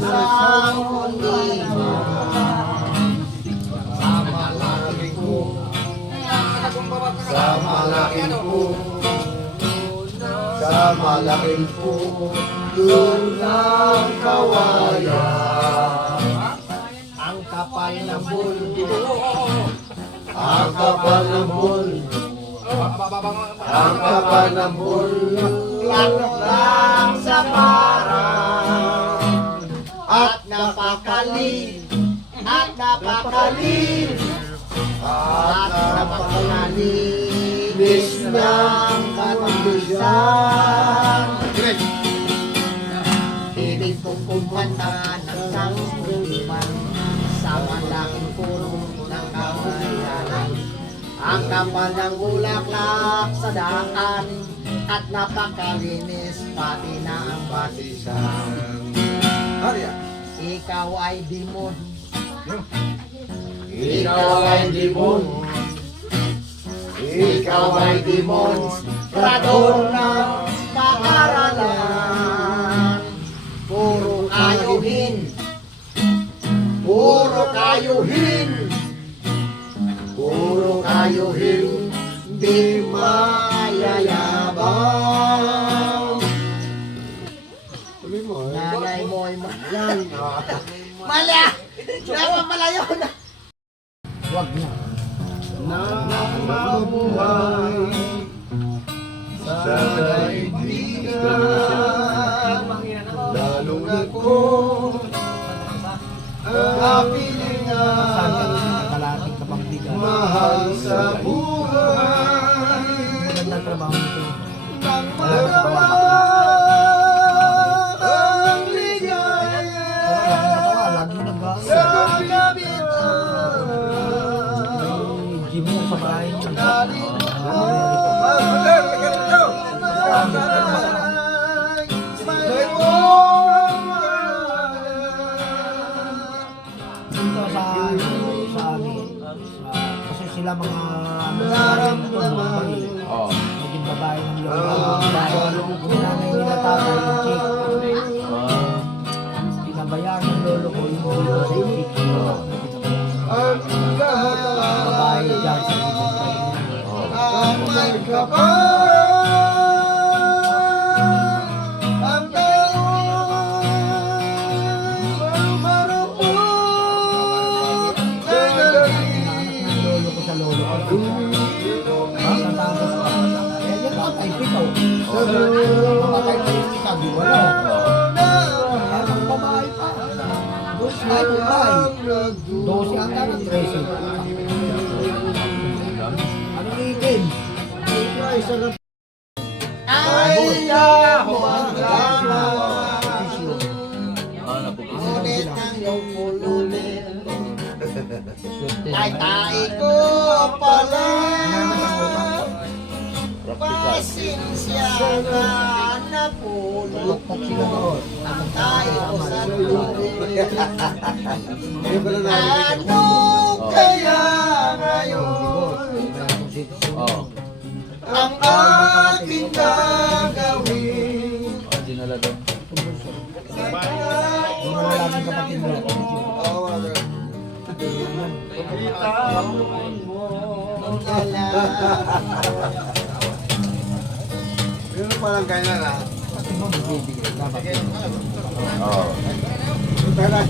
sa ulima. Sa malaking po, sa malaking po, sa malaking po, doon ang kawayan. Ang kapal ng mundo, ang kapal ng mundo, ang kapal ng mundo, lang sa parang. At napakali, at napakali, at napakalinis ng katisan. Ibig kong kumanta ng sangguman sa malaking purong ng kawayanan. Ang kapal ng bulaklak sa daan at napakalinis pati na ang basisan. Ikaw ay dimon, ikaw ay dimon, ikaw ay dimon, rador ng paaralan. Puro kayuhin, puro kayuhin, puro kayuhin, di mayayabang. Nanay mo ay malang. Mala! Dapat pala yun! Huwag na. Mabuhay sa daigdigan, lalong ako ang pilingan, mahal sa buhay. Magandang trabaho nito. Nang magama ang ligaya sa kabitan, Jimmy sa bahay niyo. Kasi sila mga naging babae ng lolo. Yung nanay nila tatay yung chick. Pinabayaan ng lolo ko yung dito sa chick. Babae dyan sa mamatay pa yung itabi, wala. Ang babae pa. 12 ata ng 13. Anong ikin? ay humagama. Ngunit ang iyong pulunin ay tayo ko pala. Pasensya na napulot ang tayo sa lulit. Ano kaya ngayon ang aking gagawin? Yun parang kanya na. Oo. Tara,